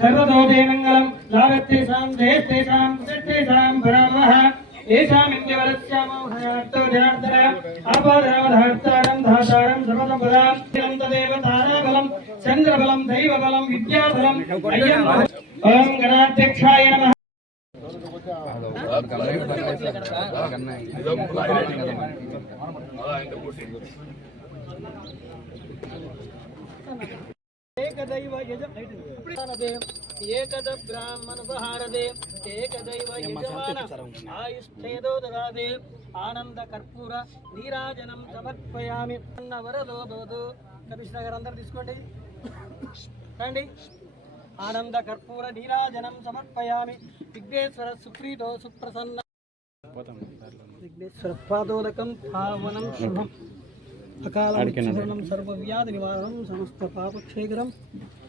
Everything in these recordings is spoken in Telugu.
సర్వదోషేమంగళం లాభత్తేషాం జయత్తేషాం ప్రతిష్టేషాం పరామః ఏషామిత్యవరస్యామోహయార్తో జనార్దన ఆపాదరావధార్తారం ధాతారం సర్వసంపదాం తదేవ తారాబలం చంద్రబలం దైవబలం విద్యాబలం అయ్యం ఓం గణాధ్యక్షాయ నమః ఏకదైవ ఏకద బ్రాహ్మణోపహారదే ఏకదైవ యజమాన ఆయుష్ఠేదో దదాదే ఆనంద కర్పూర నీరాజనం సమర్పయామి. అన్న వరదో భవతు కమిషనర్ గారు అందరు తీసుకోండి. రండి. ఆనంద కర్పూర నీరాజనం సమర్పయామి. విఘ్నేశ్వర సుప్రీతో సుప్రసన్న. విఘ్నేశ్వర పాదోదకం పావనం శుభం. అకాలం సర్వ వ్యాధి నివారణం సమస్త పాపక్షేకరం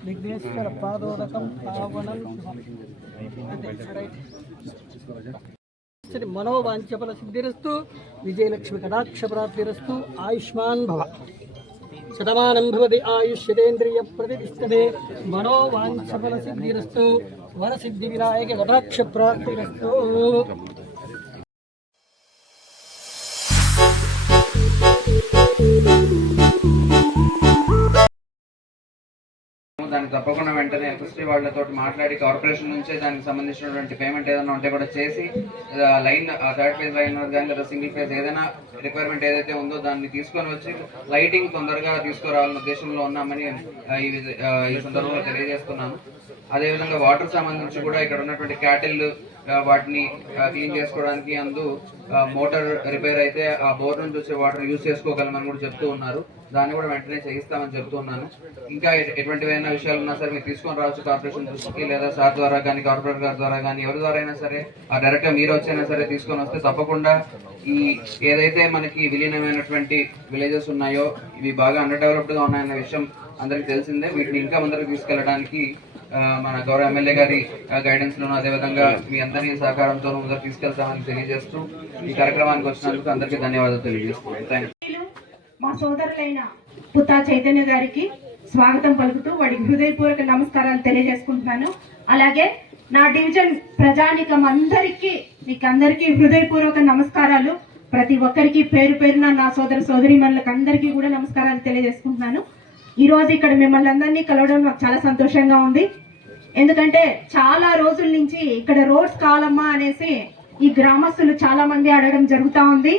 విఘ్నేశ్వర పాదోదకం పావనం మనోవాంఛఫల సిద్ధిరస్తు విజయలక్ష్మి కటాక్ష ప్రాప్తిరస్తు ఆయుష్మాన్ భవ. శతమానం భవతి ఆయుష్యతేంద్రియ ప్రతిష్టతే మనోవాంఛఫల సిద్ధిరస్తు వరసిద్ధి వినాయక కటాక్ష ప్రాప్తిరస్తు తప్పకుండా వెంటనే ఎఫ్ఎస్టీ వాళ్ళతో మాట్లాడి కార్పొరేషన్ నుంచే దానికి సంబంధించినటువంటి పేమెంట్ ఏదైనా ఉంటే కూడా చేసి లైన్ థర్డ్ ఫేజ్ లైన్ కానీ లేదా సింగిల్ ఫేజ్ ఏదైనా రిక్వైర్మెంట్ ఏదైతే ఉందో దాన్ని తీసుకొని వచ్చి లైటింగ్ తొందరగా తీసుకురావాలన్న ఉద్దేశంలో ఉన్నామని ఈ ఈ సందర్భంలో తెలియజేస్తున్నాను. అదేవిధంగా వాటర్ సంబంధించి కూడా ఇక్కడ ఉన్నటువంటి క్యాటిల్ వాటిని క్లీన్ చేసుకోవడానికి అందు మోటార్ రిపేర్ అయితే ఆ బోర్ నుంచి వచ్చే వాటర్ యూజ్ చేసుకోగలమని కూడా చెప్తూ ఉన్నారు. దాన్ని కూడా వెంటనే చేయిస్తామని చెప్తూ ఉన్నాను. ఇంకా ఎటువంటివైనా విషయాలు ఉన్నా సరే మీరు తీసుకొని రావచ్చు కార్పొరేషన్ దృష్టికి లేదా సార్ ద్వారా కానీ కార్పొరేట్ గారి ద్వారా కానీ ఎవరి ద్వారా అయినా సరే ఆ డైరెక్ట్గా మీరు వచ్చైనా సరే తీసుకొని వస్తే తప్పకుండా ఈ ఏదైతే మనకి విలీనమైనటువంటి విలేజెస్ ఉన్నాయో ఇవి బాగా అండర్ డెవలప్డ్గా ఉన్నాయన్న విషయం అందరికి తెలిసిందే. వీటిని ఇంకా ముందరకు తీసుకెళ్ళడానికి మన గౌరవ ఎమ్మెల్యే గారి గైడెన్స్ లోను అదేవిధంగా మీ అందరి సహకారంతో ముందరకు తీసుకెళ్తామని తెలియజేస్తూ ఈ కార్యక్రమానికి వచ్చినందుకు అందరికీ ధన్యవాదాలు తెలియజేస్తున్నాను. మా సోదరులైన పుత్తా చైతన్య గారికి స్వాగతం పలుకుతూ వాడికి హృదయపూర్వక నమస్కారాలు తెలియజేసుకుంటున్నాను. అలాగే నా డివిజన్ ప్రజానికం అందరికీ మీకు అందరికీ హృదయపూర్వక నమస్కారాలు. ప్రతి ఒక్కరికి పేరు పేరున నా సోదర సోదరిమణులకు అందరికీ కూడా నమస్కారాలు తెలియజేసుకుంటున్నాను. ఈరోజు ఇక్కడ మిమ్మల్ని అందరినీ కలవడం నాకు చాలా సంతోషంగా ఉంది. ఎందుకంటే చాలా రోజుల నుంచి ఇక్కడ రోడ్స్ కావాలమ్మా అనేసి ఈ గ్రామస్తులు చాలా మంది అడగడం జరుగుతూ ఉంది.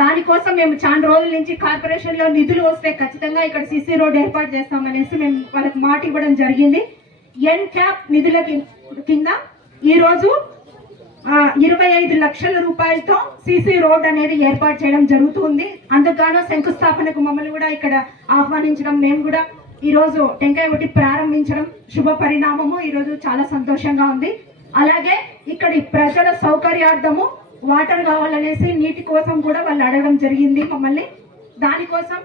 దానికోసం మేము చాలా రోజుల నుంచి కార్పొరేషన్లో నిధులు వస్తే ఖచ్చితంగా ఇక్కడ సిసి రోడ్ ఏర్పాటు చేస్తామనేసి మేము వాళ్ళకి మాట ఇవ్వడం జరిగింది. ఎన్ క్యాప్ నిధుల కింద ఈ రోజు ఇరవై ఐదు లక్షల రూపాయలతో సీసీ రోడ్ అనేది ఏర్పాటు చేయడం జరుగుతుంది. అందుకు శంకుస్థాపనకు మమ్మల్ని కూడా ఇక్కడ ఆహ్వానించడం మేము కూడా ఈరోజు టెంకాయ ఒకటి ప్రారంభించడం శుభ పరిణామము. ఈరోజు చాలా సంతోషంగా ఉంది. అలాగే ఇక్కడి ప్రజల సౌకర్యార్థము వాటర్ కావాలనేసి నీటి కోసం కూడా వాళ్ళు అడగడం జరిగింది మమ్మల్ని. దానికోసం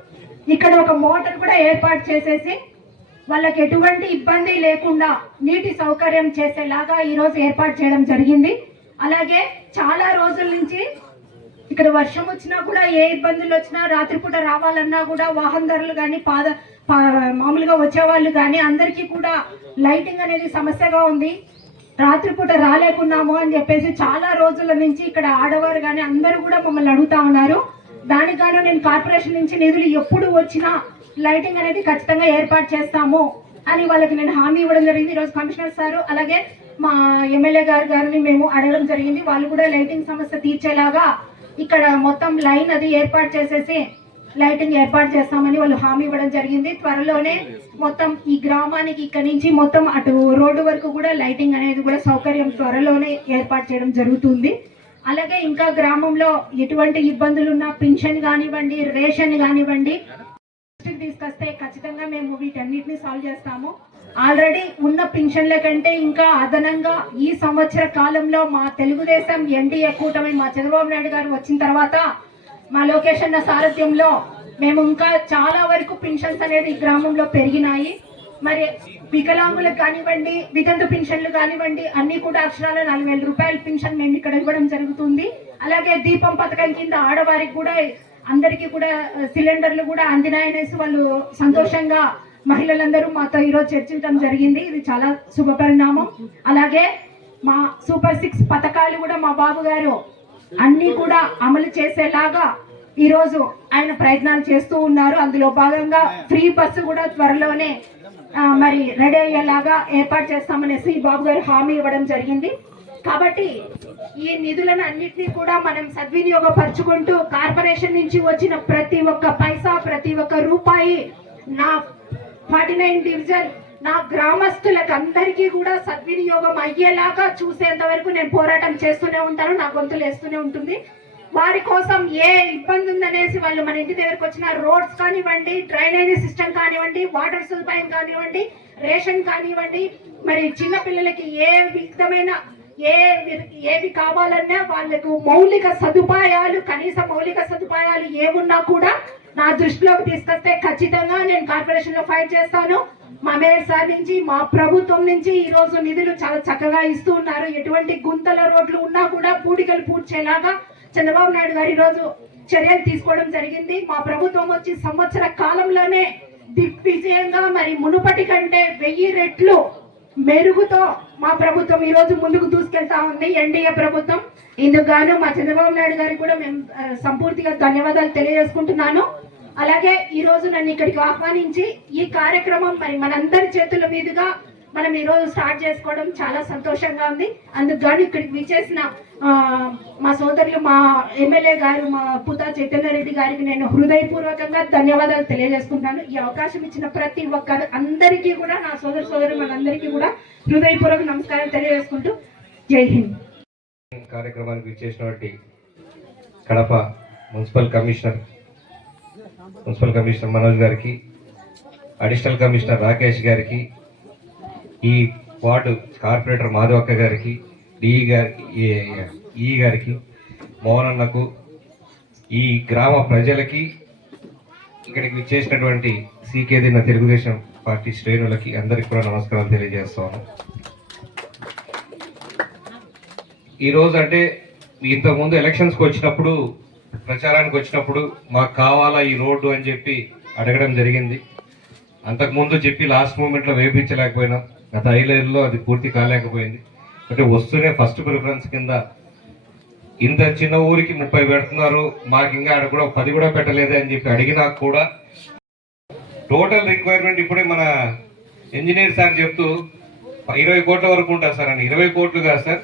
ఇక్కడ ఒక మోటార్ కూడా ఏర్పాటు చేసేసి వాళ్ళకి ఎటువంటి ఇబ్బంది లేకుండా నీటి సౌకర్యం చేసేలాగా ఈరోజు ఏర్పాటు చేయడం జరిగింది. అలాగే చాలా రోజుల నుంచి ఇక్కడ వర్షం వచ్చినా కూడా ఏ ఇబ్బందులు వచ్చినా రాత్రిపూట రావాలన్నా కూడా వాహనదారులు కానీ పాద పా- మామూలుగా వచ్చేవాళ్ళు కానీ అందరికీ కూడా లైటింగ్ అనేది సమస్యగా ఉంది. రాత్రిపూట రాలేకున్నాము అని చెప్పేసి చాలా రోజుల నుంచి ఇక్కడ ఆడవారు కానీ అందరూ కూడా మమ్మల్ని అడుగుతా ఉన్నారు. దానికి నేను కార్పొరేషన్ నుంచి నిధులు ఎప్పుడు వచ్చినా లైటింగ్ అనేది ఖచ్చితంగా ఏర్పాటు చేస్తాము. అని వాళ్ళకి నేను హామీ ఇవ్వడం జరిగింది. ఈరోజు కమిషనర్ సార్ అలాగే మా ఎమ్మెల్యే గారు గారిని మేము అడగడం జరిగింది. వాళ్ళు కూడా లైటింగ్ సమస్య తీర్చేలాగా ఇక్కడ మొత్తం లైన్ అది ఏర్పాటు చేసేసి లైటింగ్ ఏర్పాటు చేస్తామని వాళ్ళు హామీ ఇవ్వడం జరిగింది. త్వరలోనే మొత్తం ఈ గ్రామానికి ఇక్కడ నుంచి మొత్తం అటు రోడ్డు వరకు కూడా లైటింగ్ అనేది కూడా సౌకర్యం త్వరలోనే ఏర్పాటు చేయడం జరుగుతుంది. అలాగే ఇంకా గ్రామంలో ఎటువంటి ఇబ్బందులు ఉన్నా పింఛన్ కానివ్వండి రేషన్ కానివ్వండి తీసుకొస్తే ఖచ్చితంగా మేము వీటన్నిటిని సాల్వ్ చేస్తాము. ఆల్రెడీ ఉన్న పింఛన్ల కంటే ఇంకా అదనంగా ఈ సంవత్సర కాలంలో మా తెలుగుదేశం ఎన్డీఏ కూటమి మా చంద్రబాబు నాయుడు గారు వచ్చిన తర్వాత మా లోకేష్ అన్న సారథ్యంలో మేము ఇంకా చాలా వరకు పింఛన్స్ అనేది ఈ గ్రామంలో పెరిగినాయి. మరి వికలాంగులకు కానివ్వండి వితంతు పింఛన్లు కానివ్వండి అన్ని కూడా అక్షరాల నాలుగు వేల రూపాయల పింఛన్ మేము ఇక్కడ ఇవ్వడం జరుగుతుంది. అలాగే దీపం పథకం కింద ఆడవారికి కూడా అందరికీ కూడా సిలిండర్లు కూడా అందినాయనేసి వాళ్ళు సంతోషంగా మహిళలందరూ మాతో ఈరోజు చర్చించడం జరిగింది. ఇది చాలా శుభపరిణామం అలాగే మా సూపర్ సిక్స్ పథకాలు కూడా మా బాబు గారు అన్ని కూడా అమలు చేసేలాగా ఈరోజు ఆయన ప్రయత్నాలు చేస్తూ ఉన్నారు. అందులో భాగంగా ఫ్రీ బస్సు కూడా త్వరలోనే మరి రెడీ అయ్యేలాగా ఏర్పాటు చేస్తామనేసి బాబు గారు హామీ ఇవ్వడం జరిగింది. కాబట్టి ఈ నిధులను అన్నింటినీ కూడా మనం సద్వినియోగపరుచుకుంటూ కార్పొరేషన్ నుంచి వచ్చిన ప్రతి ఒక్క పైసా ప్రతి ఒక్క రూపాయి నా ఫార్టీ నైన్ డివిజన్ నా గ్రామస్తులకు అందరికీ కూడా సద్వినియోగం అయ్యేలాగా చూసేంత వరకు నేను పోరాటం చేస్తూనే ఉంటాను నా గొంతులు వేస్తూనే ఉంటుంది. వారి కోసం ఏ ఇబ్బంది ఉందనేసి వాళ్ళు మన ఇంటి దగ్గరకు వచ్చిన రోడ్స్ కానివ్వండి డ్రైనేజీ సిస్టమ్ కానివ్వండి వాటర్ సదుపాయం కానివ్వండి రేషన్ కానివ్వండి మరి చిన్న పిల్లలకి ఏ విధమైన ఏ ఏవి కావాలన్నా వాళ్ళకు మౌలిక సదుపాయాలు కనీస మౌలిక సదుపాయాలు ఏమున్నా కూడా నా దృష్టిలోకి తీసుకొస్తే ఖచ్చితంగా నేను కార్పొరేషన్లో ఫైట్ చేస్తాను. మా మేయర్ సార్ నుంచి మా ప్రభుత్వం నుంచి ఈ రోజు నిధులు చాలా చక్కగా ఇస్తూ ఉన్నారు. ఎటువంటి గుంతల రోడ్లు ఉన్నా కూడా పూడికలు పూడ్చేలాగా చంద్రబాబు నాయుడు గారు ఈరోజు చర్యలు తీసుకోవడం జరిగింది. మా ప్రభుత్వం వచ్చి సంవత్సర కాలంలోనే దిగ్విజయంగా మరి మునుపటి కంటే వెయ్యి రెట్లు మెరుగుతో మా ప్రభుత్వం ఈ రోజు ముందుకు దూసుకెళ్తా ఉంది ఎన్డీఏ ప్రభుత్వం. ఇందుకు గాను మా చంద్రబాబు నాయుడు గారికి కూడా మేము సంపూర్తిగా ధన్యవాదాలు తెలియజేసుకుంటున్నాను. అలాగే ఈ రోజు నన్ను ఇక్కడికి ఆహ్వానించి ఈ కార్యక్రమం మరి మనందరి చేతుల మీదుగా మనం ఈరోజు స్టార్ట్ చేసుకోవడం చాలా సంతోషంగా ఉంది. అందుకు గాను ఇక్కడికి విచ్చేసిన మా సోదరులు మా ఎమ్మెల్యే గారు మా పుతా చైతన్య రెడ్డి గారికి నేను హృదయపూర్వకంగా ధన్యవాదాలు తెలియజేసుకుంటాను ఈ అవకాశం ఇచ్చిన ప్రతి ఒక్కరు అందరికీ కూడా నా సోదర సోదరు మనందరికీ కూడా హృదయపూర్వక నమస్కారం తెలియజేసుకుంటూ జై హింద్. కార్యక్రమానికి విచ్చేసినటువంటి Kadapa municipal commissioner municipal commissioner Manoj గారికి అడిషనల్ కమిషనర్ రాకేష్ గారికి ఈ వార్డు కార్పొరేటర్ మాధవక్క గారికి డి గారికి ఈ గారికి మోహనన్నకు ఈ గ్రామ ప్రజలకి ఇక్కడికి విచ్చేసినటువంటి సీకే దిన తెలుగుదేశం పార్టీ శ్రేణులకి అందరికి కూడా నమస్కారం తెలియజేస్తాను. ఈ రోజు అంటే ఇంతకుముందు ఎలక్షన్స్కి వచ్చినప్పుడు ప్రచారానికి వచ్చినప్పుడు మాకు కావాలా ఈ రోడ్డు అని చెప్పి అడగడం జరిగింది. అంతకుముందు చెప్పి లాస్ట్ మూమెంట్లో వేయించలేకపోయినాం గత ఐదేళ్ళలో అది పూర్తి కాలేకపోయింది. అంటే వస్తూనే ఫస్ట్ ప్రిఫరెన్స్ కింద ఇంత చిన్న ఊరికి ముప్పై పెడుతున్నారు మాకు ఇంకా ఆడ కూడా పది కూడా పెట్టలేదు అని చెప్పి అడిగినా కూడా టోటల్ రిక్వైర్మెంట్ ఇప్పుడే మన ఇంజనీర్ సార్ చెప్తూ ఇరవై కోట్ల వరకు ఉంటుంది సార్ అని. ఇరవై కోట్లు కాదు సార్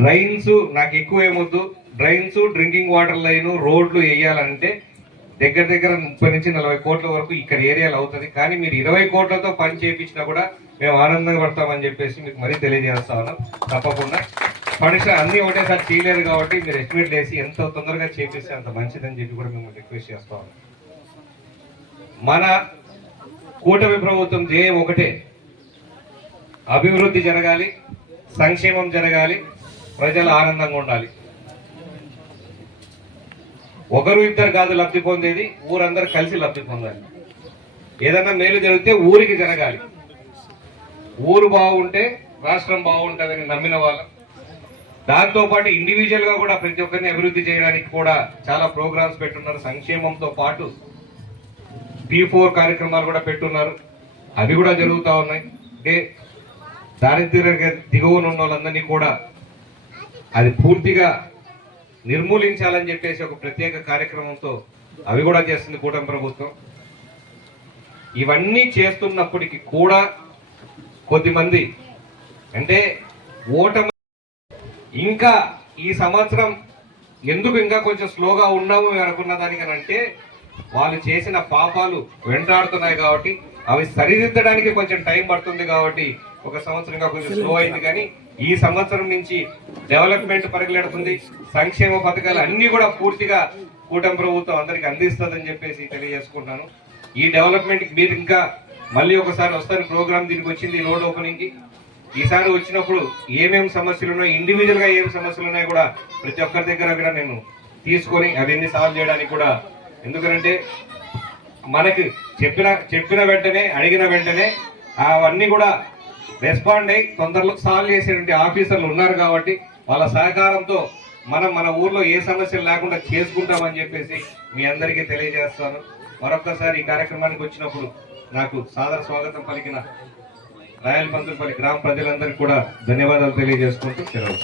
డ్రైన్స్ నాకు ఎక్కువ ఏమొద్దు డ్రైన్స్ డ్రింకింగ్ వాటర్ లైన్ రోడ్లు వేయాలంటే దగ్గర దగ్గర ముప్పై నుంచి నలభై కోట్ల వరకు ఇక్కడ ఏరియాలో అవుతుంది. కానీ మీరు ఇరవై కోట్లతో పని చేయించినా కూడా మేము ఆనందంగా పడతామని చెప్పేసి మీకు మరీ తెలియజేస్తా ఉన్నాం. తప్పకుండా. పరీక్ష అన్నీ ఒకటేసారి చేయలేరు కాబట్టి మీరు ఎస్టిమేట్ వేసి ఎంత తొందరగా చేపిస్తే అంత మంచిదని చెప్పి కూడా మేము రిక్వెస్ట్ చేస్తా ఉన్నాం. మన కూటమి ప్రభుత్వం ధ్యేయం ఒకటే. అభివృద్ధి జరగాలి సంక్షేమం జరగాలి ప్రజలు ఆనందంగా ఉండాలి. ఒకరు ఇద్దరు కాదు లబ్ధి పొందేది ఊరందరూ కలిసి లబ్ధి పొందాలి. ఏదన్నా మేలు జరిగితే ఊరికి జరగాలి. ఊరు బాగుంటే రాష్ట్రం బాగుంటుందని నమ్మిన వాళ్ళం. దాంతోపాటు ఇండివిజువల్గా ఇండివిజువల్గా కూడా ప్రతి ఒక్కరిని అభివృద్ధి చేయడానికి కూడా చాలా ప్రోగ్రామ్స్ పెట్టున్నారు. సంక్షేమంతో పాటు పీ ఫోర్ కార్యక్రమాలు కూడా పెట్టున్నారు. అవి కూడా జరుగుతూ ఉన్నాయి. అంటే దారిద్ర్య దిగువన ఉన్న వాళ్ళందరినీ కూడా అది పూర్తిగా నిర్మూలించాలని చెప్పేసి ఒక ప్రత్యేక కార్యక్రమంతో అవి కూడా చేస్తుంది కూటమి ప్రభుత్వం. ఇవన్నీ చేస్తున్నప్పటికీ కూడా కొద్దిమంది. అంటే ఓటమి ఇంకా ఈ సంవత్సరం ఎందుకు ఇంకా కొంచెం స్లోగా ఉన్నాము అనుకున్న అనుకున్న దానికనంటే వాళ్ళు చేసిన పాపాలు వెంటాడుతున్నాయి కాబట్టి అవి సరిదిద్దడానికి కొంచెం టైం పడుతుంది కాబట్టి ఒక సంవత్సరంగా కొంచెం స్లో అయింది కానీ ఈ సంవత్సరం నుంచి డెవలప్మెంట్ పరిగెడుతుంది. సంక్షేమ పథకాలు అన్ని కూడా పూర్తిగా కూటమి ప్రభుత్వం అందరికి అందిస్తుందని చెప్పేసి తెలియజేసుకుంటున్నాను. ఈ డెవలప్మెంట్ మీరు ఇంకా మళ్ళీ ఒకసారి వస్తాను ప్రోగ్రామ్ దీనికి వచ్చింది ఈ రోడ్ ఓపెనింగ్కి. ఈసారి వచ్చినప్పుడు ఏమేమి సమస్యలు ఉన్నాయి ఇండివిజువల్గా ఏం సమస్యలు ఉన్నాయి కూడా ప్రతి ఒక్కరి దగ్గర కూడా నేను తీసుకొని అవన్నీ సాల్వ్ చేయడానికి కూడా. ఎందుకంటే మనకి చెప్పిన చెప్పిన వెంటనే అడిగిన వెంటనే అవన్నీ కూడా రెస్పాండ్ అయ్యి తొందరలో సాల్వ్ చేసేటువంటి ఆఫీసర్లు ఉన్నారు కాబట్టి వాళ్ళ సహకారంతో మనం మన ఊర్లో ఏ సమస్యలు లేకుండా చేసుకుంటామని చెప్పేసి మీ అందరికీ తెలియజేస్తాను. మరొక్కసారి ఈ కార్యక్రమానికి వచ్చినప్పుడు నాకు సాదర స్వాగతం పలికిన రాయల్ పంతులపల్లి గ్రామ ప్రజలందరికీ కూడా ధన్యవాదాలు తెలియజేసుకుంటూ సెలవు.